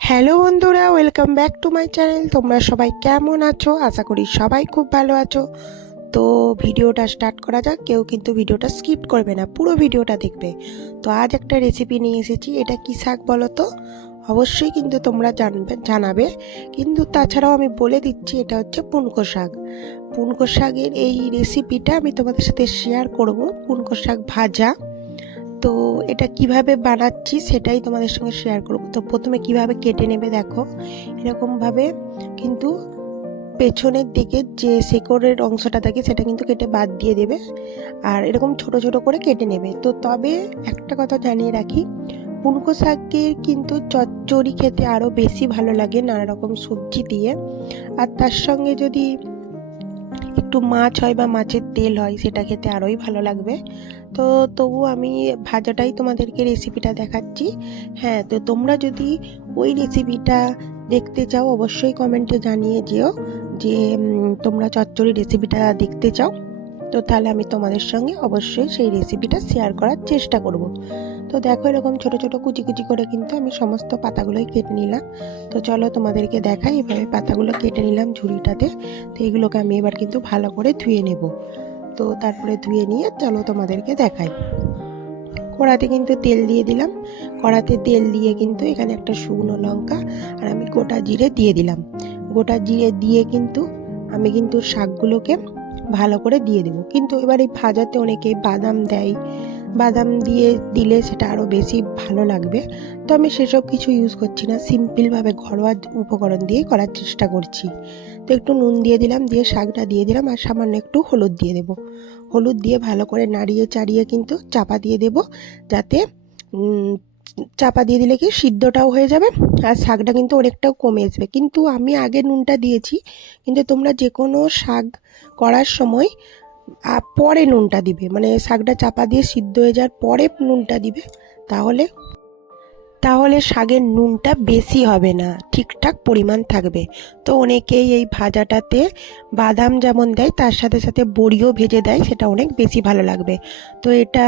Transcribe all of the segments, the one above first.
Hello বন্ধুরা, welcome back to my channel. তোমরা সবাই কেমন আছো? আশা করি সবাই খুব ভালো আছো। তো ভিডিওটা স্টার্ট করা যাক, কেউ কিন্তু ভিডিওটা স্কিপ করবে না, পুরো ভিডিওটা দেখবে। তো আজ একটা রেসিপি নিয়ে এসেছি, এটা কী শাক বলো তো? অবশ্যই কিন্তু তোমরা জানবে, জানাবে। কিন্তু তাছাড়াও আমি বলে দিচ্ছি, এটা হচ্ছে পুনকো শাক। পুনকো শাকের এই রেসিপিটা আমি তোমাদের সাথে শেয়ার করব। পুনকো শাক ভাজা। তো এটা কীভাবে বানাচ্ছি সেটাই তোমাদের সঙ্গে শেয়ার করব। তো প্রথমে কীভাবে কেটে নেবে দেখো, এরকমভাবে কিন্তু পেছনের দিকে যে শেকড়ের অংশটা থাকে সেটা কিন্তু কেটে বাদ দিয়ে দেবে আর এরকম ছোট ছোট করে কেটে নেবে। তো তবে একটা কথা জানিয়ে রাখি, পুনকো শাকের কিন্তু চচ্চড়ি খেতে আরও বেশি ভালো লাগে নানা রকম সবজি দিয়ে। আর তার সঙ্গে যদি একটু মাছ হয় বা মাছের তেল হয়, সেটা খেতে আরোই ভালো লাগবে। তো তবু আমি ভাজাটাই তোমাদেরকে রেসিপিটা দেখাচ্ছি। হ্যাঁ তো তোমরা যদি ওই রেসিপিটা দেখতে চাও, অবশ্যই কমেন্টে জানিয়ে যেও যে তোমরা চচ্চড়ি রেসিপিটা দেখতে চাও। তো তাহলে আমি তোমাদের সঙ্গে অবশ্যই সেই রেসিপিটা শেয়ার করার চেষ্টা করব। তো দেখো এরকম ছোট ছোট কুচি কুচি করে কিন্তু আমি সমস্ত পাতাগুলোই কেটে নিলাম। তো চলো তোমাদেরকে দেখাই এভাবে পাতাগুলো কেটে নিলাম ঝুড়িটাতে। তো এগুলোকে আমি এবার কিন্তু ভালো করে ধুয়ে নেব। তো তারপরে ধুয়ে নিয়ে চলো তোমাদেরকে দেখাই। কড়াতে কিন্তু তেল দিয়ে দিলাম। কড়াতে তেল দিয়ে কিন্তু এখানে একটা শুকনো লঙ্কা আর আমি গোটা জিরে দিয়ে দিলাম। গোটা জিরে দিয়ে কিন্তু আমি কিন্তু শাকগুলোকে ভালো করে দিয়ে দেবো। কিন্তু এবার এই ভাজাতে অনেকে বাদাম দেয় বাদাম দিয়ে দিলে সেটা আরও বেশি ভালো লাগবে। তো আমি সেসব কিছু ইউজ করছি না। সিম্পলভাবে ঘরোয়া উপকরণ দিয়েই করার চেষ্টা করছি। তো একটু নুন দিয়ে দিলাম, দিয়ে শাকটা দিয়ে দিলাম, আর সামান্য একটু হলুদ দিয়ে দেবো। হলুদ দিয়ে ভালো করে নাড়িয়ে চাড়িয়ে কিন্তু চাপা দিয়ে দেব, যাতে চাপা দিয়ে দিলে কি সিদ্ধটাও হয়ে যাবে, আর শাকটা কিন্তু অনেকটাও কমে আসবে। কিন্তু আমি আগে নুনটা দিয়েছি, কিন্তু তোমরা যে কোনো শাক করার সময় পরে নুনটা দিবে। মানে শাকটা চাপা দিয়ে সিদ্ধ হয়ে যাওয়ার পরে নুনটা দিবে। তাহলে তাহলে শাকের নুনটা বেশি হবে না, ঠিকঠাক পরিমাণ থাকবে। তো অনেকেই এই ভাজাটাতে বাদাম যেমন দেয়, তার সাথে সাথে বড়িও ভেজে দেয়, সেটা অনেক বেশি ভালো লাগবে। তো এটা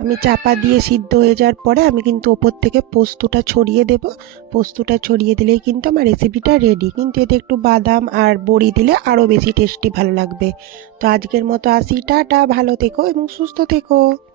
আমি চাপা দিয়ে সিদ্ধ হয়ে যাওয়ার পরে আমি কিন্তু ওপর থেকে পোস্তটা ছড়িয়ে দেব। পোস্তটা ছড়িয়ে দিলেই কিন্তু আমার রেসিপিটা রেডি কিন্তু এতে একটু বাদাম আর বড়ি দিলে আরও বেশি টেস্টি ভালো লাগবে। তো আজকের মতো আসি, টাটা, ভালো থেকো এবং সুস্থ থেকো।